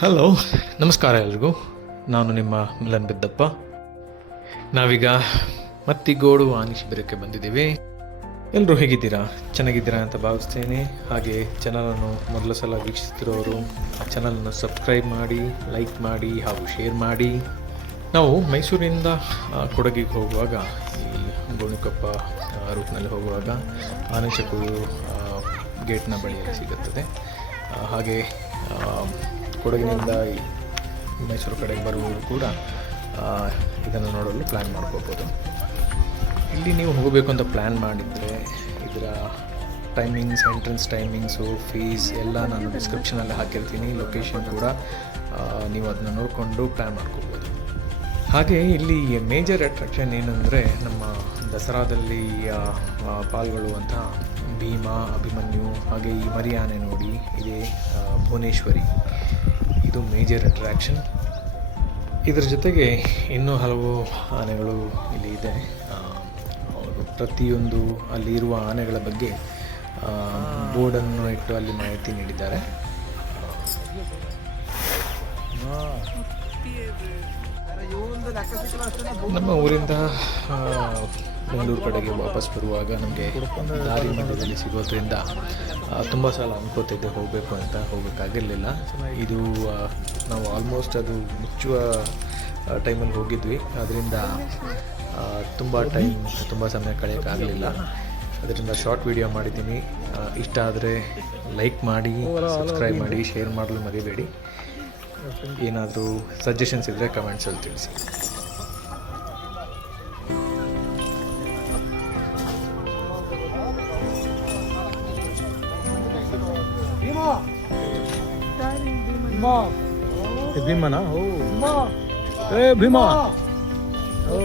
Hello ನಮಸ್ಕಾರ ಎಲ್ರಿಗೂ. ನಾನು ನಿಮ್ಮ ಮಿಲನ್ ಬಿದ್ದಪ್ಪ. ನಾವೀಗ ಮತ್ತಿಗೋಡು ಆನಿ ಶಿಬಿರಕ್ಕೆ ಬಂದಿದ್ದೀವಿ. ಎಲ್ಲರೂ ಹೇಗಿದ್ದೀರಾ? ಚೆನ್ನಾಗಿದ್ದೀರಾ ಅಂತ ಭಾವಿಸ್ತೇನೆ. ಹಾಗೆ ಚಾನಲನ್ನು ಮೊದಲ ಸಲ ವೀಕ್ಷಿಸ್ತಿರೋರು ಆ ಚಾನಲನ್ನು ಸಬ್ಸ್ಕ್ರೈಬ್ ಮಾಡಿ ಲೈಕ್ ಮಾಡಿ ಹಾಗೂ ಶೇರ್ ಮಾಡಿ. ನಾವು ಮೈಸೂರಿಂದ ಕೊಡಗಿಗೆ ಹೋಗುವಾಗ, ಈ ಗೋಣಿಕೊಪ್ಪ ರೂಟ್ನಲ್ಲಿ ಹೋಗುವಾಗ ಆನೆಚಕು ಗೇಟ್ನ ಬಳಿಯಲ್ಲಿ ಸಿಗುತ್ತದೆ. ಹಾಗೆ ಕೊಡಗಿನಿಂದ ಮೈಸೂರು ಕಡೆಗೆ ಬರುವವರು ಕೂಡ ಇದನ್ನು ನೋಡಲು ಪ್ಲ್ಯಾನ್ ಮಾಡ್ಕೋಬೋದು. ಇಲ್ಲಿ ನೀವು ಹೋಗಬೇಕು ಅಂತ ಪ್ಲ್ಯಾನ್ ಮಾಡಿದರೆ ಇದರ ಟೈಮಿಂಗ್ಸ್ ಎಂಟ್ರೆನ್ಸ್ ಟೈಮಿಂಗ್ಸು ಫೀಸ್ ಎಲ್ಲ ನಾನು ಡಿಸ್ಕ್ರಿಪ್ಷನಲ್ಲಿ ಹಾಕಿರ್ತೀನಿ. ಲೊಕೇಶನ್ ಕೂಡ ನೀವು ಅದನ್ನ ನೋಡಿಕೊಂಡು ಪ್ಲ್ಯಾನ್ ಮಾಡ್ಕೋಬೋದು. ಹಾಗೆ ಇಲ್ಲಿ ಮೇಜರ್ ಅಟ್ರಾಕ್ಷನ್ ಏನಂದರೆ ನಮ್ಮ ದಸರಾದಲ್ಲಿ ಪಾಲ್ಗೊಳ್ಳುವಂಥ ಭೀಮಾ, ಅಭಿಮನ್ಯು, ಹಾಗೆ ಈ ಮರಿಯಾನೆ ನೋಡಿ ಇದೇ ಭುವನೇಶ್ವರಿ. ಇದು ಮೇಜರ್ ಅಟ್ರಾಕ್ಷನ್ ಇದರ ಜೊತೆಗೆ ಇನ್ನೂ ಹಲವು ಆನೆಗಳು ಇಲ್ಲಿ ಇದೆ. ಪ್ರತಿಯೊಂದು ಅಲ್ಲಿರುವ ಆನೆಗಳ ಬಗ್ಗೆ ಬೋರ್ಡನ್ನು ಇಟ್ಟು ಅಲ್ಲಿ ಮಾಹಿತಿ ನೀಡಿದ್ದಾರೆ. ನಮ್ಮ ಊರಿಂದ ಬೆಂಗಳೂರು ಕಡೆಗೆ ವಾಪಸ್ ಬರುವಾಗ ನಮಗೆ ದಾರಿ ಮಧ್ಯದಲ್ಲಿ ಸಿಗೋದ್ರಿಂದ ತುಂಬ ಸಲ ಅನ್ಕೋತಿದ್ದೆ ಹೋಗಬೇಕು ಅಂತ ಹೋಗೋಕ್ಕಾಗಿರಲಿಲ್ಲ ಇದು ನಾವು ಆಲ್ಮೋಸ್ಟ್ ಅದು ಮುಚ್ಚುವ ಟೈಮಲ್ಲಿ ಹೋಗಿದ್ವಿ. ಅದರಿಂದ ತುಂಬ ಟೈಮ್ ತುಂಬ ಸಮಯ ಕಳೆಯೋಕ್ಕಾಗಲಿಲ್ಲ. ಅದರಿಂದ ಶಾರ್ಟ್ ವಿಡಿಯೋ ಮಾಡಿದ್ದೀನಿ. ಇಷ್ಟ ಆದರೆ ಲೈಕ್ ಮಾಡಿ ಸಬ್ಸ್ಕ್ರೈಬ್ ಮಾಡಿ ಶೇರ್ ಮಾಡಲು ಮರಿಬೇಡಿ. ಏನಾದರೂ ಸಜೆಷನ್ಸ್ ಇದ್ದರೆ ಕಮೆಂಟ್ಸಲ್ಲಿ ತಿಳಿಸಿ. ಭೀಮನ ಓ ಏ ಭೀಮ ಓ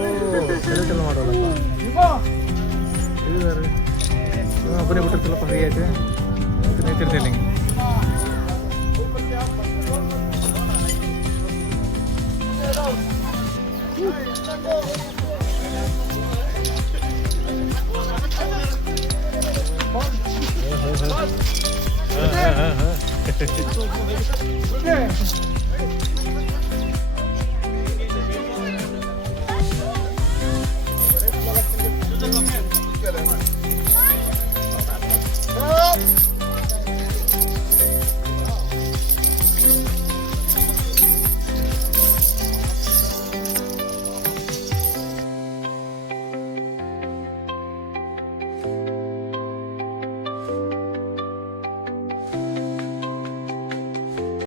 ಸೆಲೆಕ್ಟ್ ಮಾಡೋಲ್ಲಪ್ಪ ಇದು ಒಬ್ಬನೇ ಬಿಟ್ಟಿರ್ತಲ್ಲಪ್ಪ ಫ್ರೀ ಆಯ್ತು ನಿಂತಿರ್ತೀನಿ ಹಿಂಗೆ Yeah.